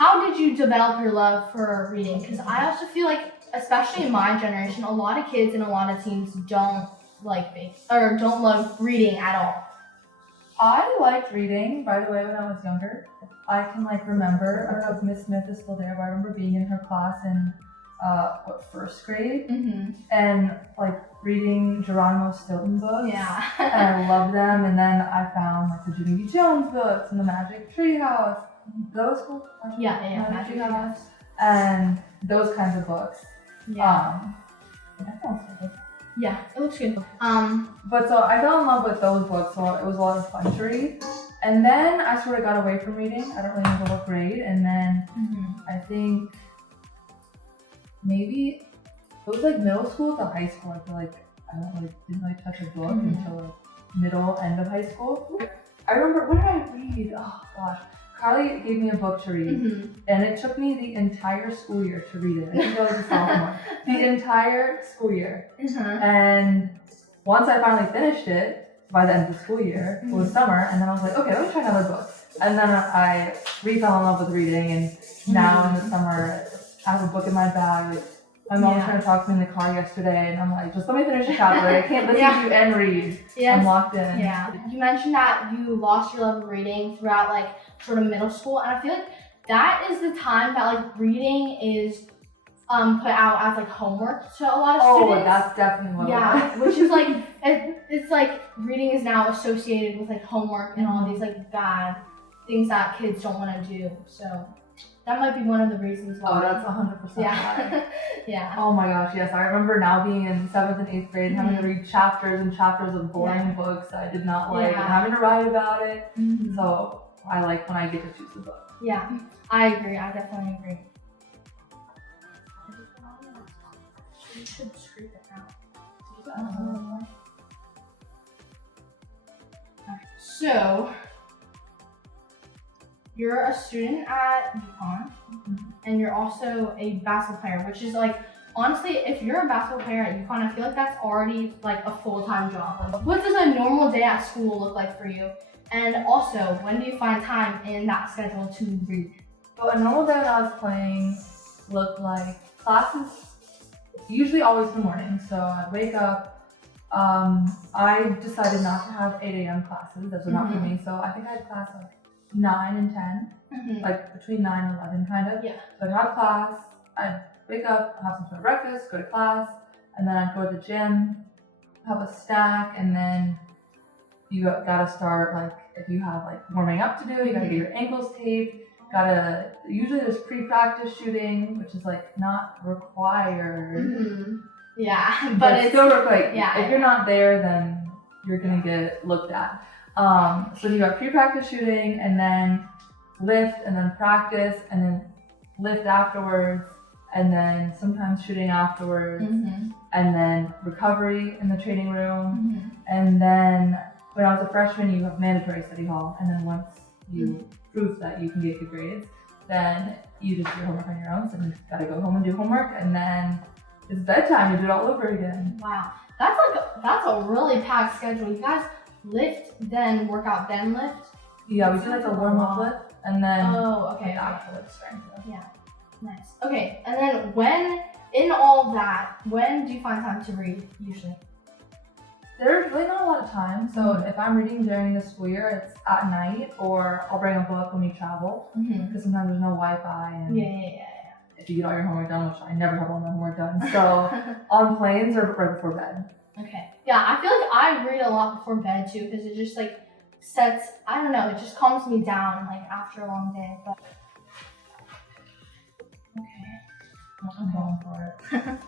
how did you develop your love for reading? Because I also feel like, especially in my generation, a lot of kids and a lot of teens don't don't love reading at all. I liked reading, by the way, when I was younger. I can remember, I don't know if Miss Smith is still there, but I remember being in her class in first grade, and reading Geronimo Stilton books. Yeah. And I loved them. And then I found the Judy B. Jones books and the Magic Tree House. Those cool. Magic Tree House. And those kinds of books. Yeah. That sounds good. Yeah, it looks good. But so I fell in love with those books, so it was a lot of fun to read. And then I sort of got away from reading. I don't really remember what grade. And then I think maybe it was middle school to high school. I feel like I didn't really touch a book until middle, end of high school. I remember, what did I read? Oh gosh. Carly gave me a book to read, and it took me the entire school year to read it. I think I was a sophomore. The entire school year. And once I finally finished it, by the end of the school year, it was summer, and then I was like, okay, let me try another book. And then I fell in love with reading, and now in the summer, I have a book in my bag. My mom was trying to talk to me in the car yesterday, and I'm like, just let me finish the chapter. I can't listen to you and read. I'm locked in. Yeah. You mentioned that you lost your love of reading throughout sort of middle school, and I feel like that is the time that reading is put out as homework to a lot of students. Oh, that's definitely what it was. Which is it's reading is now associated with homework and all these bad things that kids don't want to do. So that might be one of the reasons why. Oh, that's 100% why. Yeah. Oh my gosh, yes. I remember now being in 7th and 8th grade having to read chapters and chapters of boring books that I did not like and having to write about it. So I like when I get to choose the book. Yeah, I agree. I definitely agree. You should scrape it out. So, you're a student at UConn, and you're also a basketball player, which is honestly, if you're a basketball player at UConn, I feel like that's already a full-time job. What does a normal day at school look like for you? And also, when do you find time in that schedule to read? So a normal day when I was playing looked like classes, usually always in the morning. So I'd wake up. I decided not to have 8 a.m. classes. Those were not for me. So I think I had class 9 and 10, between 9 and 11 kind of. Yeah. So I'd have class, I'd wake up, have some sort of breakfast, go to class, and then I'd go to the gym, have a snack, and then you gotta start, if you have warming up to do, you gotta get your ankles taped, usually there's pre-practice shooting, which is not required. Yeah, but it's still if you're not there, then you're gonna get looked at. So you got pre-practice shooting, and then lift, and then practice, and then lift afterwards, and then sometimes shooting afterwards, and then recovery in the training room, and then when I was a freshman, you have mandatory study hall, and then once you prove that you can get good grades, then you just do homework on your own, so you gotta go home and do homework, and then it's bedtime, you do it all over again. Wow, that's a really packed schedule. You guys lift, then workout, then lift? Yeah, we do a warm-up lift, and then actual strength. Yeah, nice. Okay, and then in all that, when do you find time to read, usually? There's really not a lot of time, so if I'm reading during the school year, it's at night, or I'll bring a book when we travel, because sometimes there's no Wi-Fi, and if you get all your homework done, which I never have all my homework done, so on planes or right before bed. Okay. Yeah, I feel like I read a lot before bed too, because it just sets, I don't know, it just calms me down after a long day. But okay. I'm going for it.